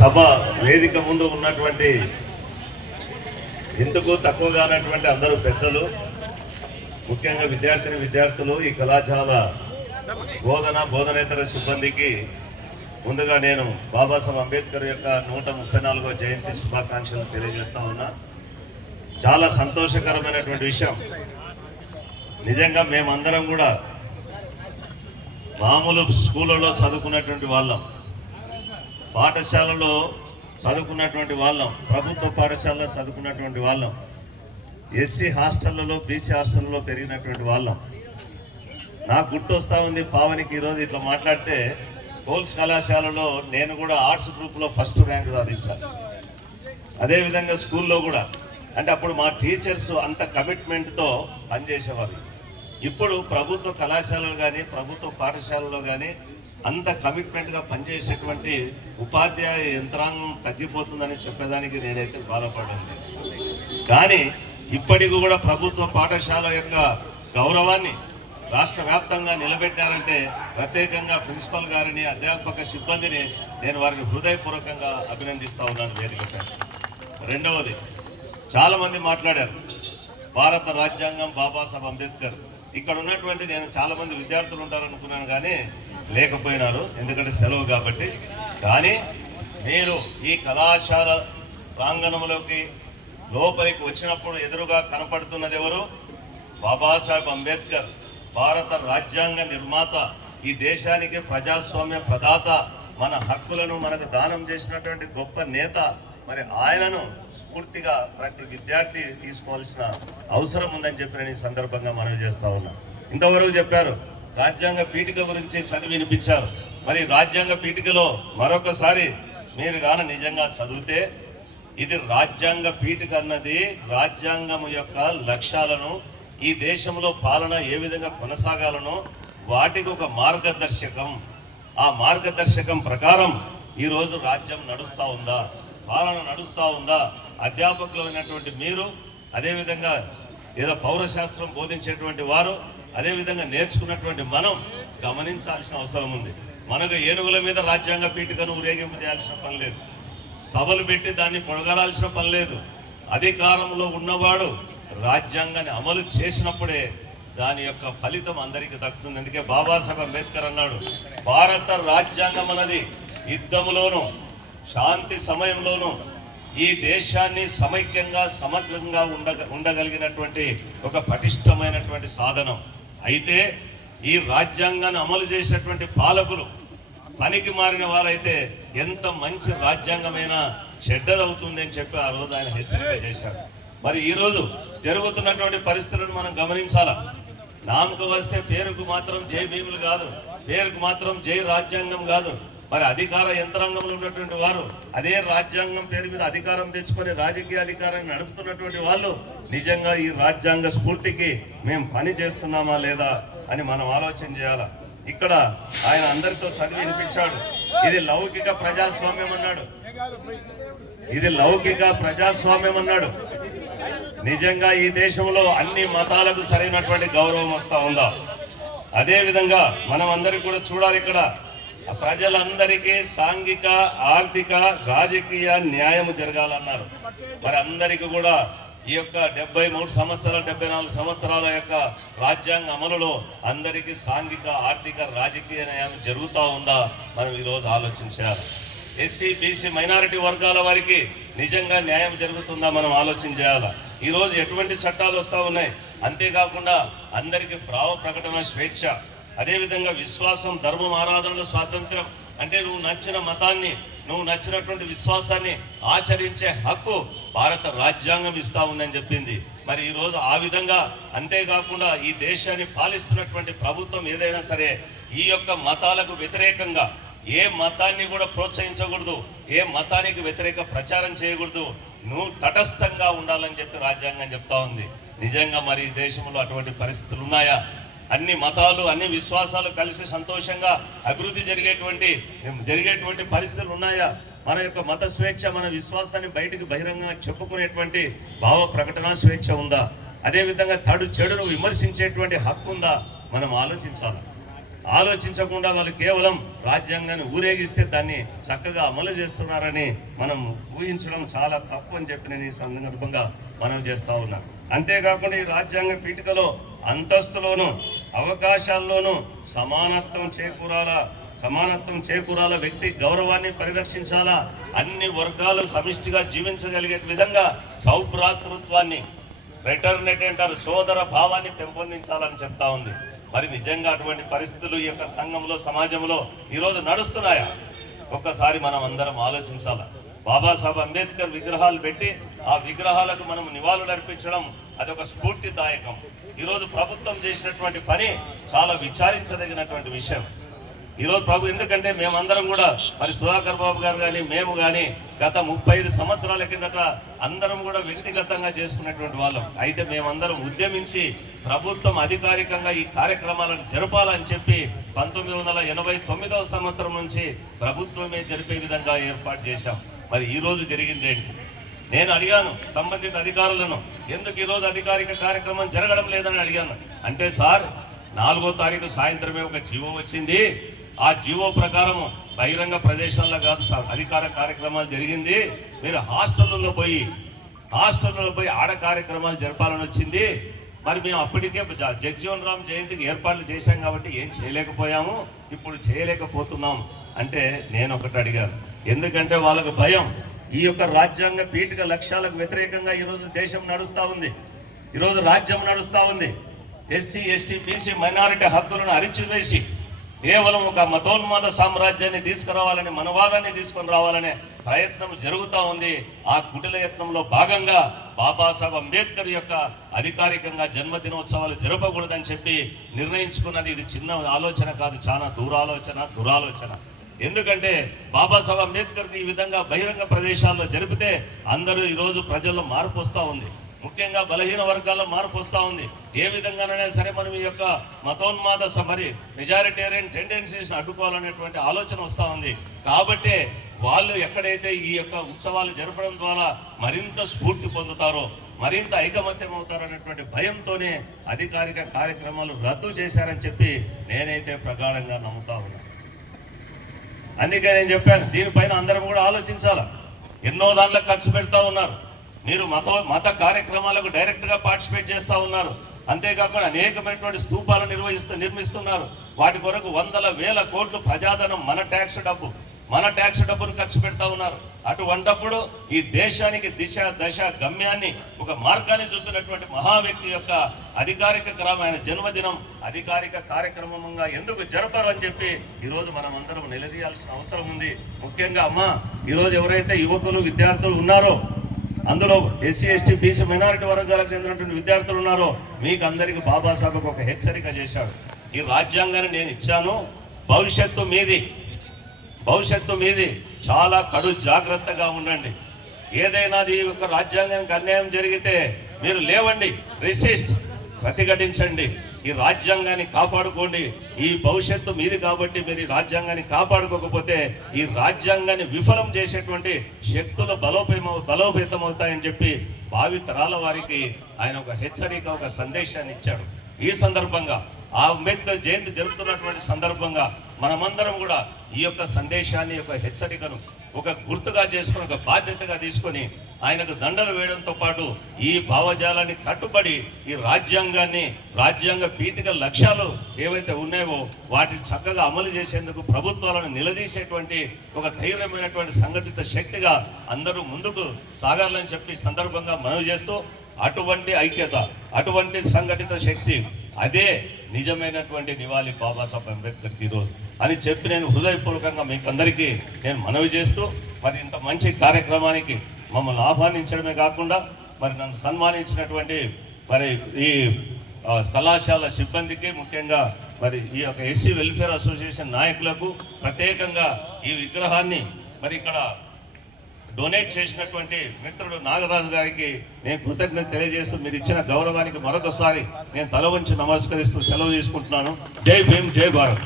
సభ వేదిక ముందు ఉన్నటువంటి ఎందుకు తక్కువగా ఉన్నటువంటి అందరూ పెద్దలు, ముఖ్యంగా విద్యార్థులు, ఈ కళాశాల బోధనేతర సిబ్బందికి ముందుగా నేను బాబాసాహెబ్ అంబేద్కర్ యొక్క 134వ జయంతి శుభాకాంక్షలు తెలియజేస్తా ఉన్నా. చాలా సంతోషకరమైనటువంటి విషయం. నిజంగా మేమందరం కూడా మామూలు స్కూళ్ళలో చదువుకున్నటువంటి వాళ్ళం, పాఠశాలలో చదువుకున్నటువంటి వాళ్ళం, ప్రభుత్వ పాఠశాలలో చదువుకున్నటువంటి వాళ్ళం, ఎస్సీ హాస్టళ్లలో బీసీ హాస్టల్లో పెరిగినటువంటి వాళ్ళం. నాకు గుర్తొస్తా ఉంది పావనికి ఈరోజు ఇట్లా మాట్లాడితే, కోల్స్ కళాశాలలో నేను కూడా ఆర్ట్స్ గ్రూప్లో ఫస్ట్ ర్యాంక్ సాధించాను. అదేవిధంగా స్కూల్లో కూడా, అంటే అప్పుడు మా టీచర్స్ అంత కమిట్మెంట్తో పనిచేసేవారు. ఇప్పుడు ప్రభుత్వ కళాశాలలు కానీ ప్రభుత్వ పాఠశాలలో కానీ అంత కమిట్మెంట్గా పనిచేసేటువంటి ఉపాధ్యాయ యంత్రాంగం తగ్గిపోతుందని చెప్పేదానికి నేనైతే బాధపడింది. కానీ ఇప్పటికి కూడా ప్రభుత్వ పాఠశాల యొక్క గౌరవాన్ని రాష్ట్ర వ్యాప్తంగా నిలబెట్టారంటే ప్రత్యేకంగా ప్రిన్సిపల్ గారిని, అధ్యాపక సిబ్బందిని నేను వారిని హృదయపూర్వకంగా అభినందిస్తూ ఉన్నాను వేదికపై. రెండవది, చాలామంది మాట్లాడారు భారత రాజ్యాంగం, బాబాసాహెబ్ అంబేద్కర్. ఇక్కడ ఉన్నటువంటి నేను చాలామంది విద్యార్థులు ఉంటారనుకున్నాను కానీ లేకపోయినారు, ఎందుకంటే సెలవు కాబట్టి. కానీ మీరు ఈ కళాశాల ప్రాంగణంలోకి లోపలికి వచ్చినప్పుడు ఎదురుగా కనపడుతున్నది ఎవరు? బాబాసాహెబ్ అంబేద్కర్, భారత రాజ్యాంగ నిర్మాత, ఈ దేశానికి ప్రజాస్వామ్య ప్రదాత, మన హక్కులను మనకు దానం చేసినటువంటి గొప్ప నేత. మరి ఆయనను స్ఫూర్తిగా ప్రతి విద్యార్థి తీసుకోవాల్సిన అవసరం ఉందని చెప్పి నేను ఈ సందర్భంగా మనవి చేస్తా ఉన్నా. ఇంతవరకు చెప్పారు రాజ్యాంగ పీఠిక గురించి చదివి వినిపించారు. మరి రాజ్యాంగ పీఠికలో మరొకసారి మీరు గాన నిజంగా చదివితే, ఇది రాజ్యాంగ పీఠిక అన్నది రాజ్యాంగం యొక్క లక్ష్యాలను, ఈ దేశంలో పాలన ఏ విధంగా కొనసాగాలనో వాటికి ఒక మార్గదర్శకం. ఆ మార్గదర్శకం ప్రకారం ఈరోజు రాజ్యం నడుస్తూ ఉందా, పాలన నడుస్తూ ఉందా? అధ్యాపకులు అయినటువంటి మీరు, అదేవిధంగా ఏదో పౌరశాస్త్రం బోధించేటువంటి వారు, అదేవిధంగా నేర్చుకున్నటువంటి మనం గమనించాల్సిన అవసరం ఉంది. మనకు ఏనుగుల మీద రాజ్యాంగ పీఠికను ఊరేగింపు చేయాల్సిన పని లేదు, సభలు పెట్టి దాన్ని పొడగడాల్సిన పని లేదు. అధికారంలో ఉన్నవాడు రాజ్యాంగాన్ని అమలు చేసినప్పుడే దాని యొక్క ఫలితం అందరికీ దక్కుతుంది. అందుకే బాబాసాహెబ్ అంబేద్కర్ అన్నాడు, భారత రాజ్యాంగం అన్నది యుద్ధములోను శాంతి సమయంలోనూ ఈ దేశాన్ని సమైక్యంగా సమగ్రంగా ఉండగలిగినటువంటి ఒక పటిష్టమైనటువంటి సాధనం. అయితే ఈ రాజ్యాంగాన్ని అమలు చేసినటువంటి పాలకులు పనికి మారిన వారైతే ఎంత మంచి రాజ్యాంగమైనా చెడ్డదవుతుంది అని చెప్పి ఆ రోజు ఆయన హెచ్చరిక చేశాడు. మరి ఈరోజు జరుగుతున్నటువంటి పరిస్థితులను మనం గమనించాలా. నామకు వస్తే పేరుకు మాత్రం జై భీములు కాదు, పేరుకు మాత్రం జై రాజ్యాంగం కాదు. మరి అధికార యంత్రాంగంలో ఉన్నటువంటి వారు అదే రాజ్యాంగం పేరు మీద అధికారం తెచ్చుకొని రాజకీయ అధికారాన్ని నడుపుతున్నటువంటి వాళ్ళు నిజంగా ఈ రాజ్యాంగ స్ఫూర్తికి మేము పని చేస్తున్నామా లేదా అని మనం ఆలోచన చేయాలా. ఇక్కడ ఆయన అందరితో చదివి వినిపించాడు, ఇది లౌకిక ప్రజాస్వామ్యం అన్నాడు, ఇది లౌకిక ప్రజాస్వామ్యం అన్నాడు. నిజంగా ఈ దేశంలో అన్ని మతాలకు సరైనటువంటి గౌరవం వస్తా ఉందా? అదే విధంగా మనం అందరికీ కూడా చూడాలి, ఇక్కడ ప్రజలందరికీ సాంఘిక, ఆర్థిక, రాజకీయ న్యాయం జరగాలన్నారు. మరి అందరికీ కూడా ఈ యొక్క 73 సంవత్సరాలు 74 సంవత్సరాల యొక్క రాజ్యాంగ అమలులో అందరికీ సాంఘిక, ఆర్థిక, రాజకీయ న్యాయం జరుగుతూ ఉందా మనం ఈరోజు ఆలోచించాలి. ఎస్సీ, బీసీ, మైనారిటీ వర్గాల వారికి నిజంగా న్యాయం జరుగుతుందా మనం ఆలోచన చేయాలి. ఈరోజు ఎటువంటి చట్టాలు వస్తూ ఉన్నాయి? అంతేకాకుండా అందరికీ భావ ప్రకటన స్వేచ్ఛ, అదేవిధంగా విశ్వాసం, ధర్మం, ఆరాధనల స్వాతంత్రం, అంటే నువ్వు నచ్చిన మతాన్ని, నువ్వు నచ్చినటువంటి విశ్వాసాన్ని ఆచరించే హక్కు భారత రాజ్యాంగం ఇస్తా ఉందని చెప్పింది. మరి ఈరోజు ఆ విధంగా, అంతేకాకుండా ఈ దేశాన్ని పాలిస్తున్నటువంటి ప్రభుత్వం ఏదైనా సరే ఈ యొక్క మతాలకు వ్యతిరేకంగా ఏ మతాన్ని కూడా ప్రోత్సహించకూడదు, ఏ మతానికి వ్యతిరేక ప్రచారం చేయకూడదు, నువ్వు తటస్థంగా ఉండాలని చెప్పి రాజ్యాంగం చెప్తా ఉంది. నిజంగా మరి ఈ దేశంలో అటువంటి పరిస్థితులు ఉన్నాయా? అన్ని మతాలు, అన్ని విశ్వాసాలు కలిసి సంతోషంగా అభివృద్ధి జరిగేటువంటి పరిస్థితులు ఉన్నాయా? మన యొక్క మత స్వేచ్ఛ, మన విశ్వాసాన్ని బయటికి బహిరంగంగా చెప్పుకునేటువంటి భావ ప్రకటన స్వేచ్ఛ ఉందా? అదేవిధంగా చెడును విమర్శించేటువంటి హక్కు ఉందా? మనం ఆలోచించాలి. ఆలోచించకుండా వాళ్ళు కేవలం రాజ్యాంగాన్ని ఊరేగిస్తే దాన్ని చక్కగా అమలు చేస్తున్నారని మనం ఊహించడం చాలా తప్పు అని చెప్పి నేను ఈ సందర్భంగా మనం చేస్తా ఉన్నా. అంతేకాకుండా ఈ రాజ్యాంగ పీఠికలో అంతస్తులోను అవకాశాల్లోనూ సమానత్వం చేకూరాల, వ్యక్తి గౌరవాన్ని పరిరక్షించాలా, అన్ని వర్గాలు సమిష్టిగా జీవించగలిగే విధంగా సౌభ్రాతృత్వాన్ని, ఫ్రెటర్నిటీ అంటారు, సోదర భావాన్ని పెంపొందించాలని చెప్తా ఉంది. మరి నిజంగా అటువంటి పరిస్థితులు ఈ యొక్క సంఘంలో, సమాజంలో ఈరోజు నడుస్తున్నాయా? ఒక్కసారి మనం అందరం ఆలోచించాలా. బాబాసాహెబ్ అంబేద్కర్ విగ్రహాలు పెట్టి ఆ విగ్రహాలకు మనం నివాళులు అర్పించడం అదొక స్ఫూర్తిదాయకం. ఈరోజు ప్రభుత్వం చేసినటువంటి పని చాలా విచారించదగినటువంటి విషయం. ఈరోజు ఎందుకంటే మేమందరం కూడా మరి సుధాకర్ బాబు గారు కానీ మేము కానీ గత 35 సంవత్సరాల కిందట అందరం కూడా వ్యక్తిగతంగా చేసుకున్నటువంటి వాళ్ళం. అయితే మేమందరం ఉద్యమించి ప్రభుత్వం అధికారికంగా ఈ కార్యక్రమాలను జరపాలని చెప్పి 1989వ సంవత్సరం నుంచి ప్రభుత్వమే జరిపే విధంగా ఏర్పాటు చేశాం. మరి ఈ రోజు జరిగిందేంటి? నేను అడిగాను సంబంధిత అధికారులను, ఎందుకు ఈరోజు అధికారిక కార్యక్రమం జరగడం లేదని అడిగాను. అంటే సార్ 4వ తారీఖు సాయంత్రమే ఒక జీవో వచ్చింది, ఆ జీవో ప్రకారం బహిరంగ ప్రదేశాల్లో కాదు అధికార కార్యక్రమాలు జరిగింది, మీరు హాస్టల్లో పోయి ఆడ కార్యక్రమాలు జరపాలని వచ్చింది. మరి మేము అప్పటికే జగజీవన్ రామ్ జయంతికి ఏర్పాట్లు చేశాం కాబట్టి ఏం చేయలేకపోయాము, ఇప్పుడు చేయలేకపోతున్నాం అంటే నేను ఒకటి అడిగాను. ఎందుకంటే వాళ్ళకు భయం, ఈ యొక్క రాజ్యాంగ పీఠిక లక్ష్యాలకు వ్యతిరేకంగా ఈరోజు దేశం నడుస్తూ ఉంది, ఈరోజు రాజ్యం నడుస్తూ ఉంది. ఎస్సీ, ఎస్టీ, బీసీ, మైనారిటీ హక్కులను అరిచివేసి కేవలం ఒక మతోన్మాద సామ్రాజ్యాన్ని తీసుకురావాలని, మనవాదాన్ని తీసుకొని రావాలనే ప్రయత్నం జరుగుతూ ఉంది. ఆ కుటిల యత్నంలో భాగంగా బాబాసాహెబ్ అంబేద్కర్ యొక్క అధికారికంగా జన్మదినోత్సవాలు జరపకూడదని చెప్పి నిర్ణయించుకున్నది. ఇది చిన్న ఆలోచన కాదు, చాలా దురాలోచన. ఎందుకంటే బాబాసాహెబ్ అంబేద్కర్కి ఈ విధంగా బహిరంగ ప్రదేశాల్లో జరిపితే అందరూ ఈరోజు ప్రజల్లో మార్పు వస్తూ ఉంది, ముఖ్యంగా బలహీన వర్గాల్లో మార్పు వస్తూ ఉంది. ఏ విధంగానైనా సరే మనం ఈ యొక్క మతోన్మాద మరి మెజారిటేరియన్ టెండెన్సీస్ని అడ్డుకోవాలనేటువంటి ఆలోచన వస్తూ ఉంది. కాబట్టి వాళ్ళు ఎక్కడైతే ఈ యొక్క ఉత్సవాలు జరపడం ద్వారా మరింత స్ఫూర్తి పొందుతారో, మరింత ఐకమత్యం అవుతారనేటువంటి భయంతోనే అధికారిక కార్యక్రమాలు రద్దు చేశారని చెప్పి నేనైతే ప్రగాఢంగా నమ్ముతా ఉన్నాను. అందుకే నేను చెప్పాను, దీనిపైన అందరం కూడా ఆలోచించాలి. ఎన్నో దాంట్లో ఖర్చు పెడతా ఉన్నారు, మీరు మత కార్యక్రమాలకు డైరెక్ట్గా పార్టిసిపేట్ చేస్తూ ఉన్నారు. అంతేకాకుండా అనేకమైనటువంటి స్తూపాలు నిర్మిస్తున్నారు. వాటి కొరకు వందల వేల కోట్లు ప్రజాధనం, మన ట్యాక్స్ డబ్బును ఖర్చు పెడతా ఉన్నారు. అటువంటప్పుడు ఈ దేశానికి దశ గమ్యాన్ని, ఒక మార్గాన్ని చూస్తున్నటువంటి మహా వ్యక్తి యొక్క అధికారిక ఆయన జన్మదినం అధికారిక కార్యక్రమంగా ఎందుకు జరపరు అని చెప్పి ఈరోజు మనం అందరం నిలదీయాల్సిన అవసరం ఉంది. ముఖ్యంగా ఈరోజు ఎవరైతే యువకులు, విద్యార్థులు ఉన్నారో, అందులో ఎస్సీ, ఎస్టీ, బీసీ, మైనారిటీ వర్గాలకు చెందినటువంటి విద్యార్థులు ఉన్నారో, మీకు అందరికీ బాబాసాహెబ్ ఒక హెచ్చరిక చేశాడు. ఈ రాజ్యాంగాన్ని నేను ఇచ్చాను, భవిష్యత్తు మీది, చాలా కడు జాగ్రత్తగా ఉండండి. ఏదైనా ఈ యొక్క రాజ్యాంగానికి అన్యాయం జరిగితే మీరు లేవండి, ప్రతిఘటించండి, ఈ రాజ్యాంగాన్ని కాపాడుకోండి. ఈ భవిష్యత్తు మీది కాబట్టి మీరు ఈ రాజ్యాంగాన్ని కాపాడుకోకపోతే ఈ రాజ్యాంగాన్ని విఫలం చేసేటువంటి శక్తులు బలోపేతమవుతాయని చెప్పి భావి తరాల వారికి ఆయన ఒక హెచ్చరిక, ఒక సందేశాన్ని ఇచ్చాడు. ఈ సందర్భంగా ఆ అంబేద్కర్ జయంతి జరుగుతున్నటువంటి సందర్భంగా మనమందరం కూడా ఈ యొక్క సందేశాన్ని, యొక్క హెచ్చరికను ఒక గుర్తుగా చేసుకుని, ఒక బాధ్యతగా తీసుకొని ఆయనకు దండలు వేయడంతో పాటు ఈ భావజాలాన్ని కట్టుబడి ఈ రాజ్యాంగ పీఠిక లక్ష్యాలు ఏవైతే ఉన్నాయో వాటిని చక్కగా అమలు చేసేందుకు ప్రభుత్వాలను నిలదీసేటువంటి ఒక ధైర్యమైనటువంటి సంఘటిత శక్తిగా అందరూ ముందుకు సాగాలని చెప్పి సందర్భంగా మనవి చేస్తూ, అటువంటి ఐక్యత, అటువంటి సంఘటిత శక్తి, అదే నిజమైనటువంటి నివాళి బాబాసాహెబ్ అంబేద్కర్కి ఈరోజు అని చెప్పి నేను హృదయపూర్వకంగా మీకు అందరికీ నేను మనవి చేస్తూ, మరి ఇంత మంచి కార్యక్రమానికి మమ్మల్ని ఆహ్వానించడమే కాకుండా మరి నన్ను సన్మానించినటువంటి మరి ఈ కళాశాల సిబ్బందికి, ముఖ్యంగా మరి ఈ యొక్క ఎస్సీ వెల్ఫేర్ అసోసియేషన్ నాయకులకు, ప్రత్యేకంగా ఈ విగ్రహాన్ని మరి ఇక్కడ డొనేట్ చేసినటువంటి మిత్రుడు నాగరాజు గారికి నేను కృతజ్ఞత తెలియజేస్తూ, మీరు ఇచ్చిన గౌరవానికి మరొకసారి నేను తల వంచి నమస్కరిస్తూ సెలవు తీసుకుంటున్నాను. జై భీమ్, జై భారత్.